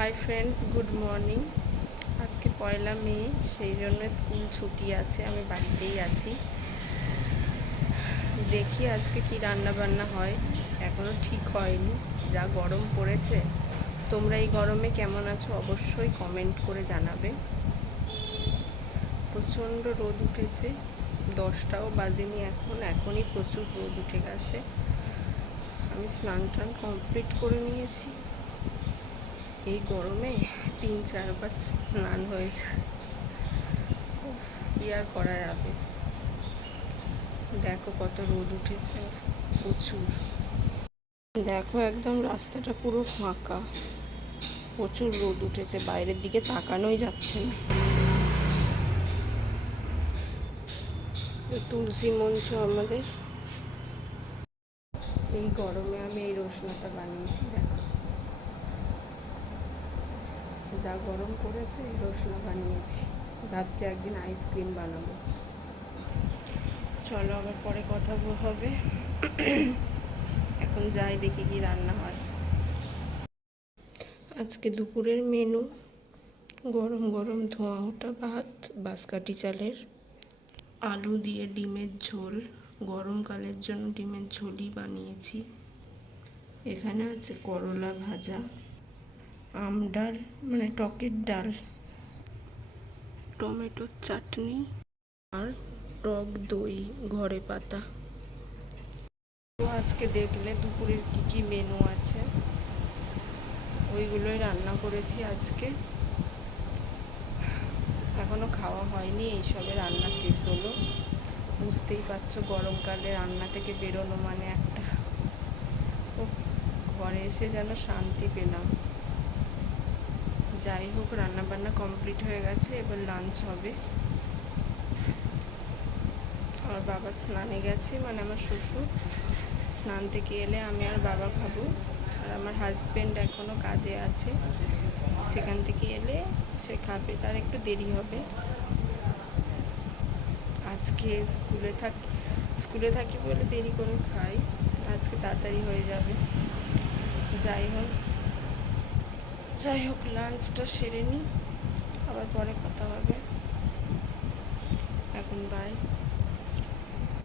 Hi friends, good morning. আজকে 1 মে, সেই জন্য স্কুল ছুটি আছে, আমি বাড়িতেই আছি। দেখি আজকে কি রান্না বান্না হয়, এখনও ঠিক হয়নি। যা গরম পড়েছে, তোমরা এই গরমে কেমন আছো অবশ্যই কমেন্ট করে জানাবে। প্রচণ্ড রোদ উঠেছে, 10টাও বাজেনি এখনই প্রচুর রোদ উঠে গেছে। আমি স্নান টান কমপ্লিট করে নিয়েছি। এই গরমে 3-4 বার স্নান হয়েছে, কি আর করা যাবে। দেখো কত রোদ উঠেছে, প্রচুর। দেখো একদম রাস্তাটা পুরো ফাঁকা, প্রচুর রোদ উঠেছে, বাইরের দিকে তাকানোই যাচ্ছে না। তুলসী মঞ্চ আমাদের। এই গরমে আমি এই রসুনটা বানিয়েছি। দেখো যা গরম পড়েছে, এই রসুন বানিয়েছি। ভাবছি একদিন আইসক্রিম বানাবো। চলো আবার পরে কথা হবে। এখন যাই দেখি কি রান্না হয়। আজকে দুপুরের মেনু গরম গরম ধোঁয়া ওঠা ভাত, বাঁশকাঠি চালের, আলু দিয়ে ডিমের ঝোল। গরমকালের জন্য ডিমের ঝোলই বানিয়েছি। এখানে আছে করলা ভাজা, আম ডাল মানে টকের ডাল, টমেটোর চাটনি আর টক দই ঘরে পাতা। তো আজকে দেখলে দুপুরের কি কি মেনু আছে, ওইগুলোই রান্না করেছি আজকে। এখনো খাওয়া হয়নি, এইসবে রান্না শেষ হলো। বুঝতেই পারছো গরমকালে রান্না থেকে বেরোনো মানে একটা, ঘরে এসে যেন শান্তি পেলাম। যাই হোক, রান্না বান্না কমপ্লিট হয়ে গেছে, এবার লাঞ্চ হবে। আমার বাবা স্নানে গেছে, মানে আমার শ্বশুর স্নান থেকে এলে আমি আর বাবা খাবো। আর আমার হাজব্যান্ড এখনও কাজে আছে, সেখান থেকে এলে সে খাবে, তার একটু দেরি হবে। আজকে স্কুলে থাকি বলে দেরি করে খাই, আজকে তাড়াতাড়ি হয়ে যাবে। যাই হোক লাঞ্চটা সেরে নিই, আবার পরে কথা হবে। এখন বাই।